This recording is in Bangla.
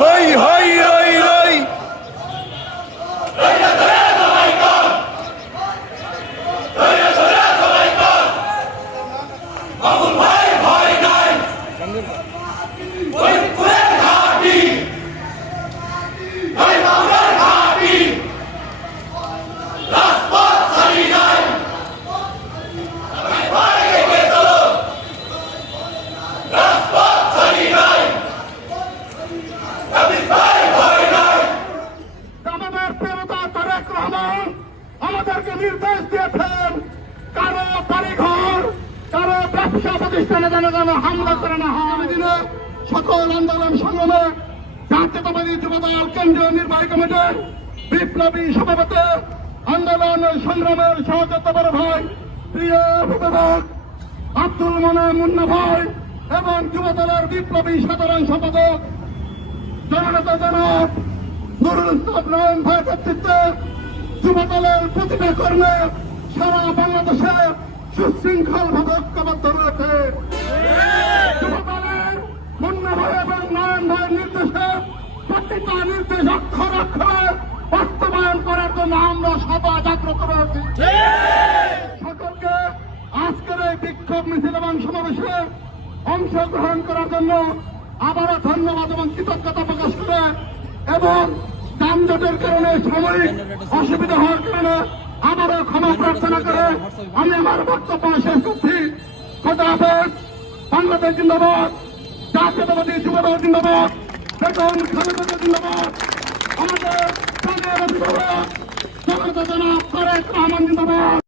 হই হই রই রই আমাদের প্রেরতা তারেক রহমান আমাদেরকে নির্দেশ দিয়েছেন, কারও বাড়িঘর, কারও ব্যবসা প্রতিষ্ঠানে যেন যেন হামলা করে না হয়। দিনে সকল আন্দোলন সংগ্রামে জাতীয়তাবাদী যুবদল, কেন্দ্রীয় নির্বাহী কমিটির বিপ্লবী সভাপতি, আন্দোলন সংগ্রামের সহযোগিতা ভাই, প্রিয় অভিভাবক আব্দুল মনে মুন্না ভাই এবং যুবদলের বিপ্লবী সাধারণ সম্পাদক, জননেতা জনাব নুরুল ইসলাম নয়ন ভাইয়ের নেতৃত্বে যুবদলের প্রতিটা কর্মে সারা বাংলাদেশে সুশৃঙ্খল ভাবে ঐক্যবদ্ধ রয়েছে। নির্দেশে করার জন্য আমরা সদা সকলকে আজকের বিক্ষোভ মিছিল এবং অংশগ্রহণ করার জন্য আবারও ধন্যবাদ এবং কৃতজ্ঞতা প্রকাশ করে এবং যানজটের কারণে সাময়িক অসুবিধা হওয়ার কারণে আবারও ক্ষমা প্রার্থনা করে আমি আমার বক্তব্য শেষ করছি। খোদা বাংলাদেশ জিন্দাবাদ, জাতীয়তাবাদী যুবদল জিন্দাবাদ, বেগম খালেদা জিন্দাবাদ, আমাদের জনতা জনাব তারেক রহমান জিন্দাবাদ।